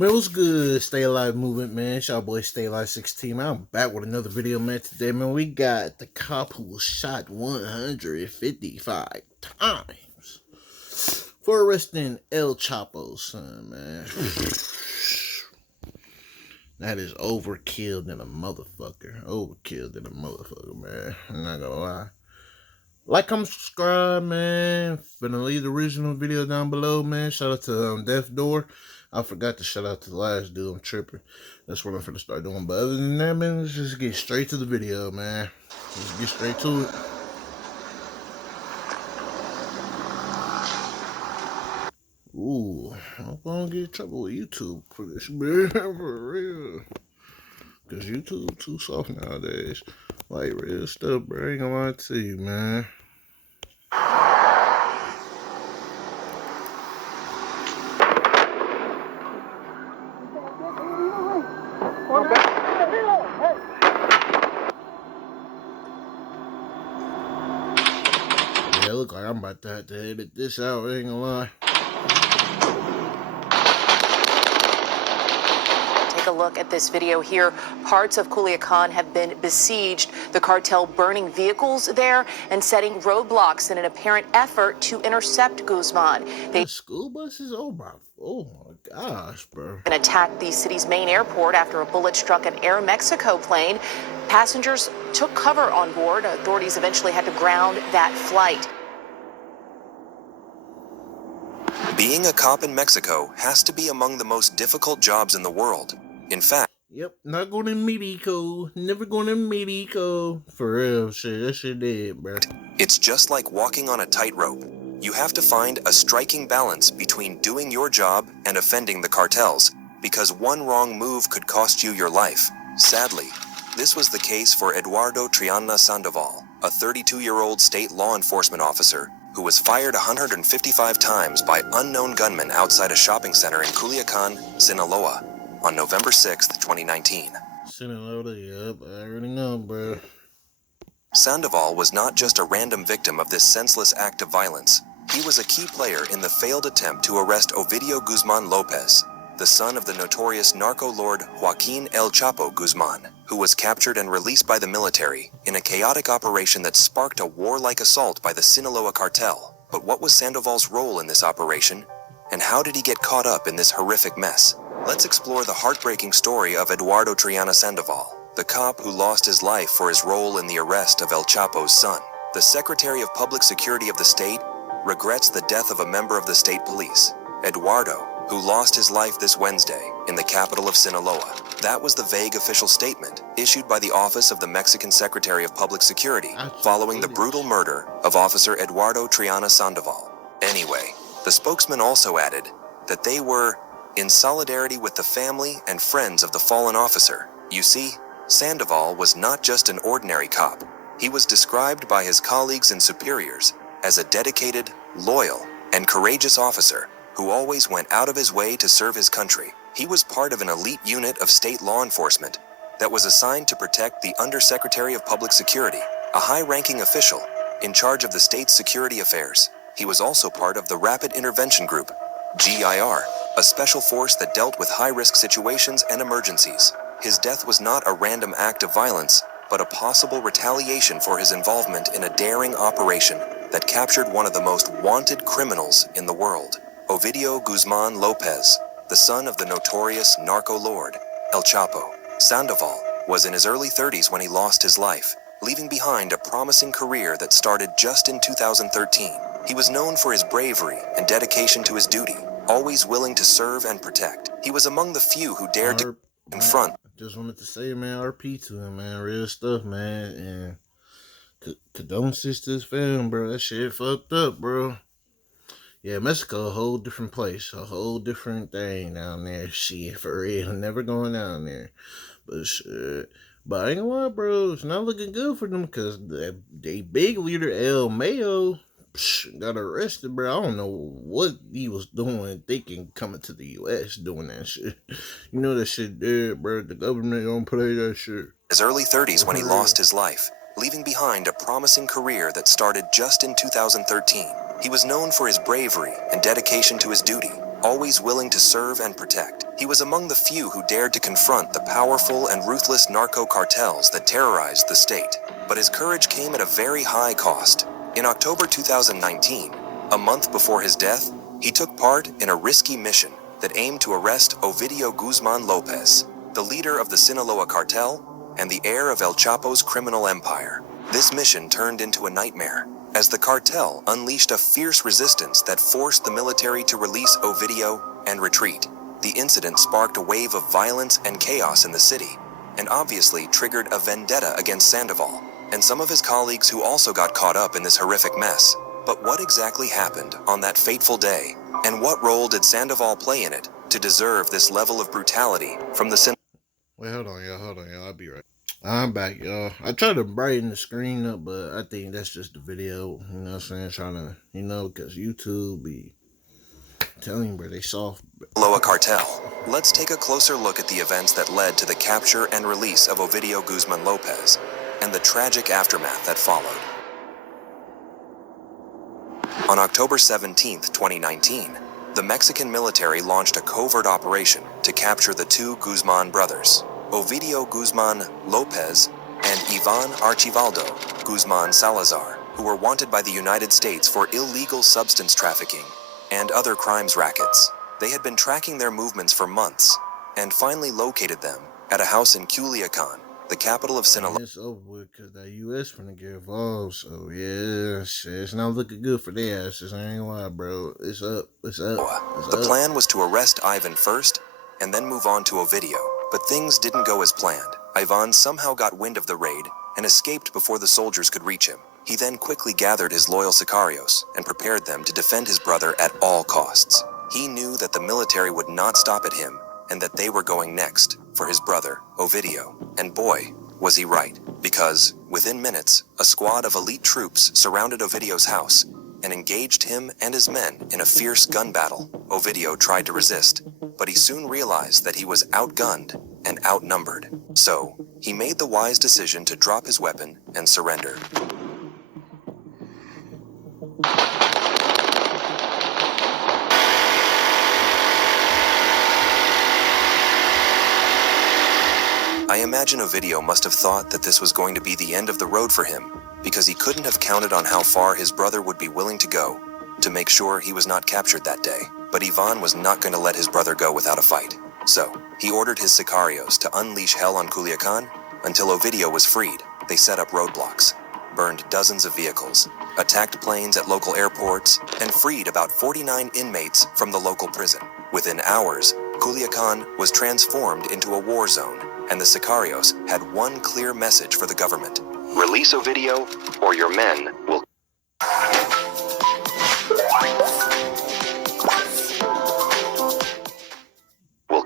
Man, what's good? Stay Alive Movement, man. It's your boy Stay Alive 16. Man, I'm back with another video, man. Today, man, we got the cop who was shot 155 times for arresting El Chapo's son, man. That is overkill than a motherfucker. Overkill than a motherfucker, man. I'm not gonna lie. Like, comment, subscribe, man. Finna leave the original video down below, man. Shout out to DeathDoor. I forgot to shout out to the last dude. I'm tripping. That's what I'm finna start doing. But other than that, man, let's just get straight to the video, man. Let's get straight to it. Ooh, I'm gonna get in trouble with YouTube for this, man. For real. Because YouTube too soft nowadays. Like, real stuff, bro. I ain't gonna lie to you, man. Yeah, look like I'm about to have to edit this out, I ain't gonna lie. Take a look at this video here. Parts of Culiacan have been besieged, the cartel burning vehicles there and setting roadblocks in an apparent effort to intercept Guzman. They school buses? Oh my gosh, bro. Attacked the city's main airport after a bullet struck an Air Mexico plane. Passengers took cover on board. Authorities eventually had to ground that flight. Being a cop in Mexico has to be among the most difficult jobs in the world. In fact, yep, not going to Mexico. Never going to Mexico. For real, shit, that shit dead, bro. It's just like walking on a tightrope. You have to find a striking balance between doing your job and offending the cartels, because one wrong move could cost you your life. Sadly, this was the case for Eduardo Triana Sandoval, a 32-year-old state law enforcement officer who was fired 155 times by unknown gunmen outside a shopping center in Culiacan, Sinaloa, on November 6, 2019. Sinaloa, yep, I already know, bro. Sandoval was not just a random victim of this senseless act of violence. He was a key player in the failed attempt to arrest Ovidio Guzman Lopez, the son of the notorious narco lord Joaquin El Chapo Guzman, who was captured and released by the military in a chaotic operation that sparked a warlike assault by the Sinaloa cartel. But what was Sandoval's role in this operation, and how did he get caught up in this horrific mess? Let's explore the heartbreaking story of Eduardo Triana Sandoval, the cop who lost his life for his role in the arrest of El Chapo's son. The Secretary of Public Security of the state regrets the death of a member of the state police, Eduardo, who lost his life this Wednesday in the capital of Sinaloa. That was the vague official statement issued by the Office of the Mexican Secretary of Public Security following the brutal murder of Officer Eduardo Triana Sandoval. Anyway, the spokesman also added that they were in solidarity with the family and friends of the fallen officer. You see, Sandoval was not just an ordinary cop. He was described by his colleagues and superiors as a dedicated, loyal, and courageous officer who always went out of his way to serve his country. He was part of an elite unit of state law enforcement that was assigned to protect the Undersecretary of Public Security, a high-ranking official in charge of the state's security affairs. He was also part of the Rapid Intervention Group, GIR, a special force that dealt with high-risk situations and emergencies. His death was not a random act of violence, but a possible retaliation for his involvement in a daring operation that captured one of the most wanted criminals in the world. Ovidio Guzman Lopez, the son of the notorious narco lord, El Chapo. Sandoval was in his early 30s when he lost his life, leaving behind a promising career that started just in 2013. He was known for his bravery and dedication to his duty, always willing to serve and protect. He was among the few who dared to confront. Just wanted to say, man, RP to him, man. Real stuff, man. And condolences to his family, bro. That shit fucked up, bro. Yeah, Mexico, a whole different place. A whole different thing down there. Shit, for real. Never going down there. But shit. But I ain't gonna lie, bro. It's not looking good for them because they big leader, El Mayo, got arrested, bro. I don't know what he was doing, thinking coming to the U.S. doing that shit. You know that shit dead, bro. The government don't play that shit. His early 30s when he lost his life, leaving behind a promising career that started just in 2013. He was known for his bravery and dedication to his duty, always willing to serve and protect. He was among the few who dared to confront the powerful and ruthless narco cartels that terrorized the state. But his courage came at a very high cost. In October 2019, a month before his death, he took part in a risky mission that aimed to arrest Ovidio Guzman Lopez, the leader of the Sinaloa cartel and the heir of El Chapo's criminal empire. This mission turned into a nightmare, as the cartel unleashed a fierce resistance that forced the military to release Ovidio and retreat. The incident sparked a wave of violence and chaos in the city, and obviously triggered a vendetta against Sandoval and some of his colleagues who also got caught up in this horrific mess. But what exactly happened on that fateful day, and what role did Sandoval play in it to deserve this level of brutality from the Wait, hold on, y'all. I'll be right. I'm back, y'all. I tried to brighten the screen up, but I think that's just the video. You know what I'm saying? Trying to, because YouTube be telling you, bro, they soft. Sinaloa cartel? Let's take a closer look at the events that led to the capture and release of Ovidio Guzman Lopez, and the tragic aftermath that followed. On October 17, 2019, the Mexican military launched a covert operation to capture the two Guzman brothers, Ovidio Guzman Lopez and Ivan Archivaldo Guzman Salazar, who were wanted by the United States for illegal substance trafficking and other crimes rackets. They had been tracking their movements for months and finally located them at a house in Culiacan, the capital of Sinaloa. It's over with because the U.S. finna get involved. So yeah, shit, it's not looking good for their asses. I ain't lie, bro. It's up. The plan was to arrest Ivan first and then move on to Ovidio, but things didn't go as planned. Ivan somehow got wind of the raid and escaped before the soldiers could reach him. He then quickly gathered his loyal sicarios and prepared them to defend his brother at all costs. He knew that the military would not stop at him and that they were going next for his brother, Ovidio. And boy, was he right, because within minutes, a squad of elite troops surrounded Ovidio's house and engaged him and his men in a fierce gun battle. Ovidio tried to resist, but he soon realized that he was outgunned and outnumbered. So, he made the wise decision to drop his weapon and surrender. I imagine Ovidio must have thought that this was going to be the end of the road for him, because he couldn't have counted on how far his brother would be willing to go to make sure he was not captured that day. But Ivan was not going to let his brother go without a fight. So, he ordered his sicarios to unleash hell on Culiacan until Ovidio was freed. They set up roadblocks, burned dozens of vehicles, attacked planes at local airports, and freed about 49 inmates from the local prison. Within hours, Culiacan was transformed into a war zone, and the sicarios had one clear message for the government. Release Ovidio, or your men will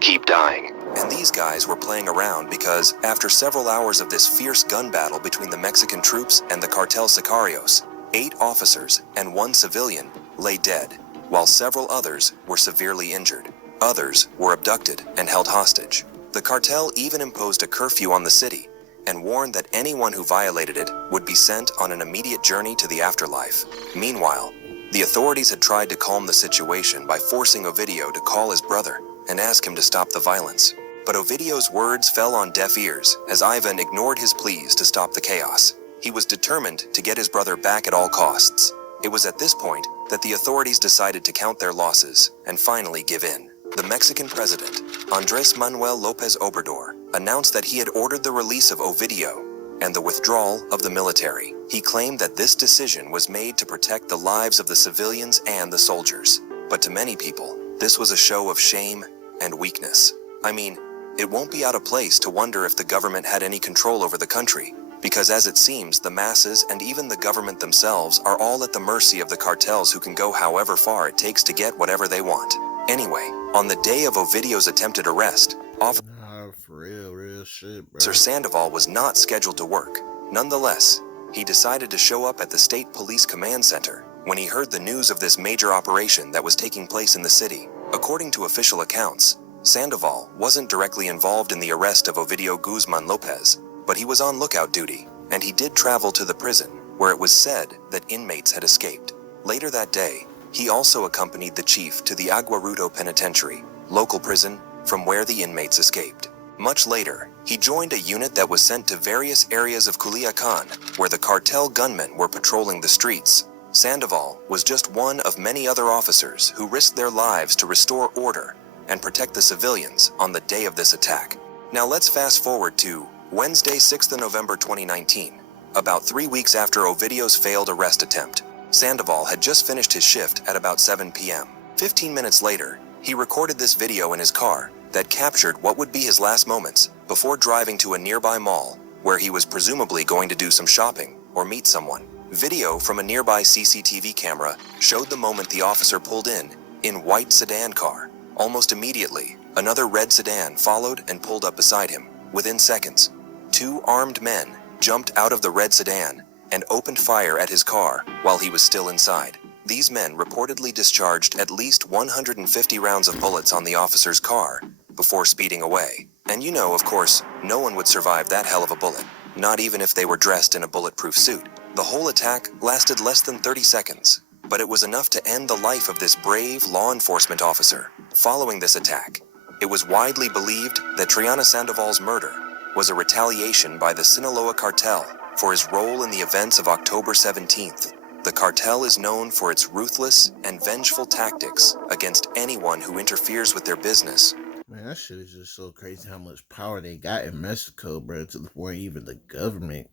keep dying. And these guys were playing around because, after several hours of this fierce gun battle between the Mexican troops and the cartel sicarios, 8 officers and 1 civilian lay dead, while several others were severely injured. Others were abducted and held hostage. The cartel even imposed a curfew on the city and warned that anyone who violated it would be sent on an immediate journey to the afterlife. Meanwhile, the authorities had tried to calm the situation by forcing Ovidio to call his brother and ask him to stop the violence. But Ovidio's words fell on deaf ears as Ivan ignored his pleas to stop the chaos. He was determined to get his brother back at all costs. It was at this point that the authorities decided to count their losses and finally give in. The Mexican president, Andrés Manuel López Obrador, announced that he had ordered the release of Ovidio and the withdrawal of the military. He claimed that this decision was made to protect the lives of the civilians and the soldiers. But to many people, this was a show of shame and weakness. I mean, it won't be out of place to wonder if the government had any control over the country, because as it seems, the masses and even the government themselves are all at the mercy of the cartels who can go however far it takes to get whatever they want. Anyway, on the day of Ovidio's attempted arrest, For real shit, bro. Officer Sandoval was not scheduled to work. Nonetheless, he decided to show up at the State Police Command Center when he heard the news of this major operation that was taking place in the city. According to official accounts, Sandoval wasn't directly involved in the arrest of Ovidio Guzman Lopez, but he was on lookout duty, and he did travel to the prison, where it was said that inmates had escaped. Later that day, He also accompanied the chief to the Aguarudo Penitentiary, local prison from where the inmates escaped. Much later, he joined a unit that was sent to various areas of Culiacan, where the cartel gunmen were patrolling the streets. Sandoval was just one of many other officers who risked their lives to restore order and protect the civilians on the day of this attack. Now let's fast forward to Wednesday, 6th of November 2019. About 3 weeks after Ovidio's failed arrest attempt, Sandoval had just finished his shift at about 7 p.m. 15 minutes later, he recorded this video in his car that captured what would be his last moments before driving to a nearby mall where he was presumably going to do some shopping or meet someone. Video from a nearby CCTV camera showed the moment the officer pulled in white sedan car. Almost immediately, another red sedan followed and pulled up beside him. Within seconds, 2 armed men jumped out of the red sedan and opened fire at his car while he was still inside. These men reportedly discharged at least 150 rounds of bullets on the officer's car before speeding away. And you know, of course, no one would survive that hell of a bullet, not even if they were dressed in a bulletproof suit. The whole attack lasted less than 30 seconds, but it was enough to end the life of this brave law enforcement officer. Following this attack, it was widely believed that Triana Sandoval's murder was a retaliation by the Sinaloa cartel for his role in the events of October 17th. The cartel is known for its ruthless and vengeful tactics against anyone who interferes with their business. Man, that shit is just so crazy how much power they got in Mexico, bro, to the point even the government,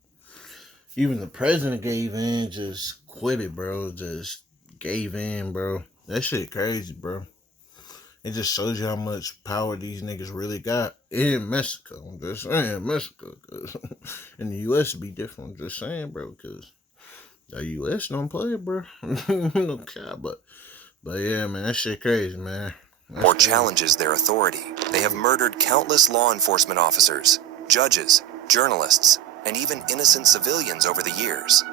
even the president gave in, just quit it, bro, just gave in, bro. That shit crazy, bro. It just shows you how much power these niggas really got in Mexico. I'm just saying, Mexico, cause in the U.S. it'd be different. I'm just saying, bro, because the U.S. don't play, bro. No cap, but yeah, man, that shit crazy, man. Or challenges their authority. They have murdered countless law enforcement officers, judges, journalists, and even innocent civilians over the years.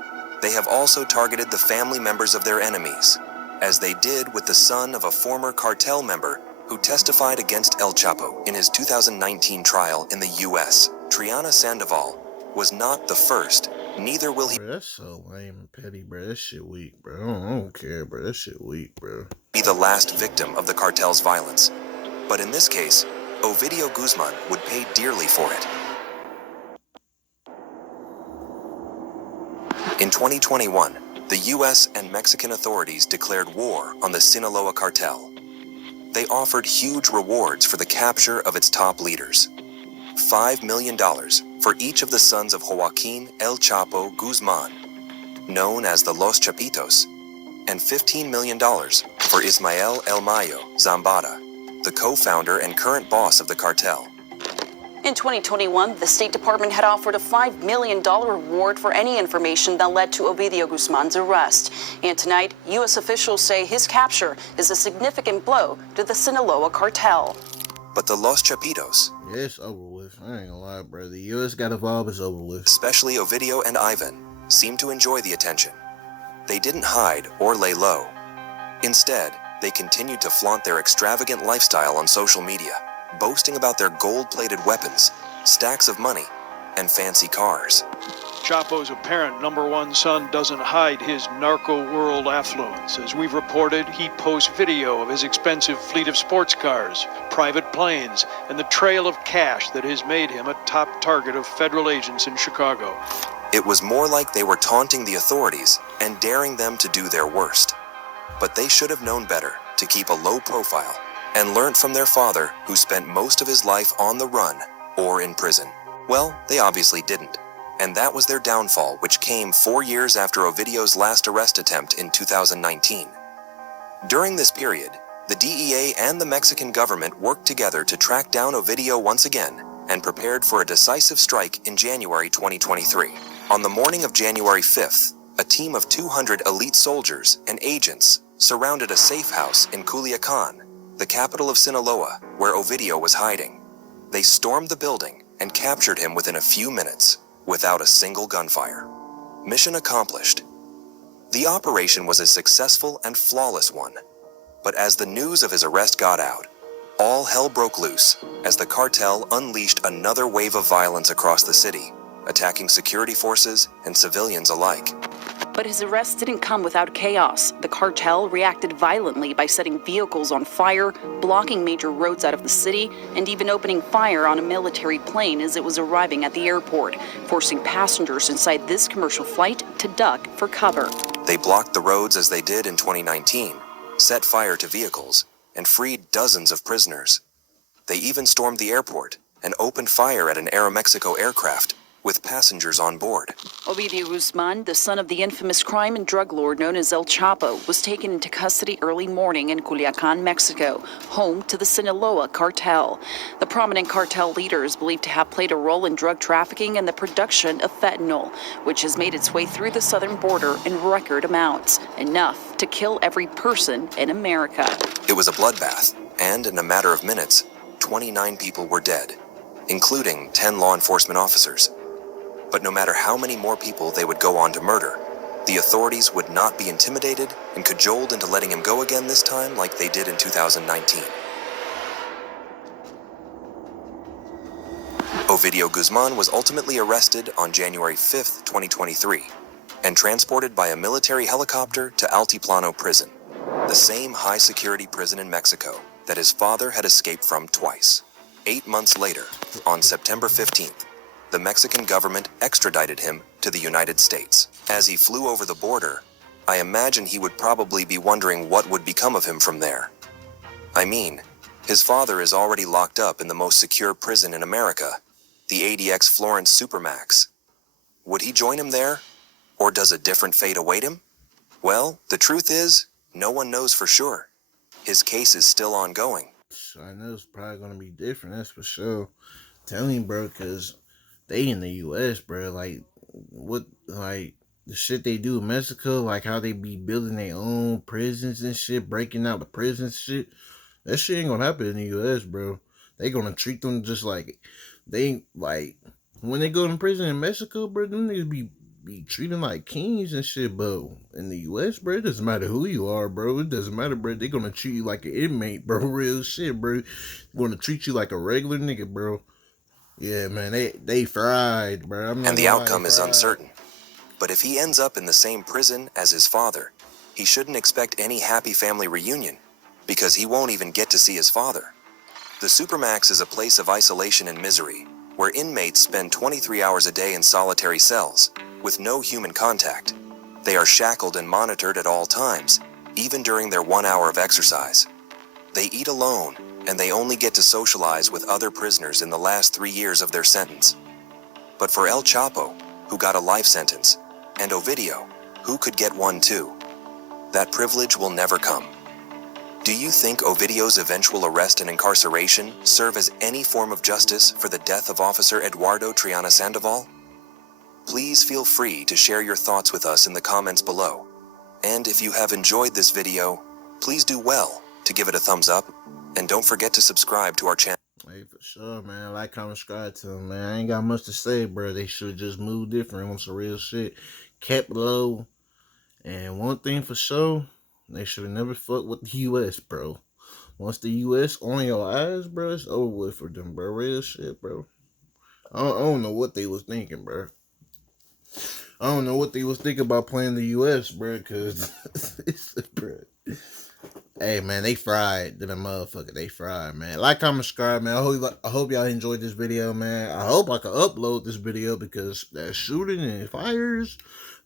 They have also targeted the family members of their enemies, as they did with the son of a former cartel member who testified against El Chapo in his 2019 trial in the U.S. Triana Sandoval was not the first, neither will he. Bro, that's so lame and petty, bro. That shit weak, bro. I don't care, bro. That shit weak, bro. Be the last victim of the cartel's violence. But in this case, Ovidio Guzman would pay dearly for it. In 2021, the U.S. and Mexican authorities declared war on the Sinaloa cartel. They offered huge rewards for the capture of its top leaders. $5 million for each of the sons of Joaquin El Chapo Guzman, known as the Los Chapitos, and $15 million for Ismael El Mayo Zambada, the co-founder and current boss of the cartel. In 2021, the State Department had offered a $5 million reward for any information that led to Ovidio Guzman's arrest. And tonight, U.S. officials say his capture is a significant blow to the Sinaloa cartel. But the Los Chapitos, Yeah, it's over with. I ain't gonna lie, bro. The U.S. got involved, it's over with. especially Ovidio and Ivan, seemed to enjoy the attention. They didn't hide or lay low. Instead, they continued to flaunt their extravagant lifestyle on social media, boasting about their gold-plated weapons, stacks of money, and fancy cars. Chapo's apparent #1 son doesn't hide his narco-world affluence. As we've reported, he posts video of his expensive fleet of sports cars, private planes, and the trail of cash that has made him a top target of federal agents in Chicago. It was more like they were taunting the authorities and daring them to do their worst. But they should have known better to keep a low profile and learned from their father, who spent most of his life on the run or in prison. Well, they obviously didn't. And that was their downfall, which came 4 years after Ovidio's last arrest attempt in 2019. During this period, the DEA and the Mexican government worked together to track down Ovidio once again and prepared for a decisive strike in January 2023. On the morning of January 5th, a team of 200 elite soldiers and agents surrounded a safe house in Culiacan, the capital of Sinaloa, where Ovidio was hiding. They stormed the building and captured him within a few minutes, without a single gunfire. Mission accomplished. The operation was a successful and flawless one. But as the news of his arrest got out, all hell broke loose as the cartel unleashed another wave of violence across the city, attacking security forces and civilians alike. But his arrest didn't come without chaos. The cartel reacted violently by setting vehicles on fire, blocking major roads out of the city, and even opening fire on a military plane as it was arriving at the airport, forcing passengers inside this commercial flight to duck for cover. They blocked the roads as they did in 2019, set fire to vehicles, and freed dozens of prisoners. They even stormed the airport and opened fire at an Aeromexico aircraft with passengers on board. Ovidio Guzman, the son of the infamous crime and drug lord known as El Chapo, was taken into custody early morning in Culiacan, Mexico, home to the Sinaloa cartel. The prominent cartel leader is believed to have played a role in drug trafficking and the production of fentanyl, which has made its way through the southern border in record amounts, enough to kill every person in America. It was a bloodbath, and in a matter of minutes, 29 people were dead, including 10 law enforcement officers. But no matter how many more people they would go on to murder, the authorities would not be intimidated and cajoled into letting him go again this time like they did in 2019. Ovidio Guzman was ultimately arrested on January 5, 2023, and transported by a military helicopter to Altiplano prison, the same high-security prison in Mexico that his father had escaped from twice. 8 months later, on September 15th, the Mexican government extradited him to the United States. As he flew over the border, I imagine he would probably be wondering what would become of him from there. I mean, his father is already locked up in the most secure prison in America, the ADX Florence Supermax. Would he join him there? Or does a different fate await him? Well, the truth is, no one knows for sure. His case is still ongoing. I know it's probably gonna be different, that's for sure. Tell me, bro, because they in the U.S., bro, like, what, like, the shit they do in Mexico, like how they be building their own prisons and shit, breaking out the prisons shit, that shit ain't gonna happen in the U.S., bro. They gonna treat them just like, they, like, when they go to prison in Mexico, bro, them niggas be treated like kings and shit, but in the U.S., bro, it doesn't matter who you are, bro. It doesn't matter, bro. They gonna treat you like an inmate, bro. Real shit, bro. Gonna treat you like a regular nigga, bro. Yeah, man, they fried, bro. And the outcome is uncertain. But if he ends up in the same prison as his father, he shouldn't expect any happy family reunion, because he won't even get to see his father. The Supermax is a place of isolation and misery, where inmates spend 23 hours a day in solitary cells, with no human contact. They are shackled and monitored at all times, even during their 1 hour of exercise. They eat alone, and they only get to socialize with other prisoners in the last 3 years of their sentence. But for El Chapo, who got a life sentence, and Ovidio, who could get one too, that privilege will never come. Do you think Ovidio's eventual arrest and incarceration serve as any form of justice for the death of Officer Eduardo Triana Sandoval? Please feel free to share your thoughts with us in the comments below. And if you have enjoyed this video, please do well to give it a thumbs up, and don't forget to subscribe to our channel. Hey, for sure, man. Like, comment, subscribe to them, man. I ain't got much to say, bro. They should just move different on some real shit. Kept low. And one thing for sure, they should have never fucked with the U.S., bro. Once the U.S. on your eyes, bro, it's over with for them, bro. Real shit, bro. I don't know what they was thinking, bro. I don't know what they was thinking about playing the U.S., bro, because, bro. Hey, man, they fried to the motherfucker. They fried, man. Like, comment, subscribe, man. I hope y'all enjoyed this video, man. I hope I can upload this video because that shooting and fires,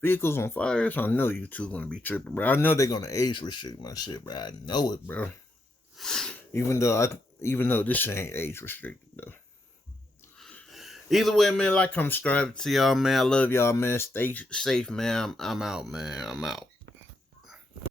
vehicles on fires, I know YouTube gonna be tripping, bro. I know they're gonna age restrict my shit, bro. I know it, bro. Even though this shit ain't age restricted, though. Either way, man, like, comment, subscribe to y'all, man. I love y'all, man. Stay safe, man. I'm out, man. I'm out.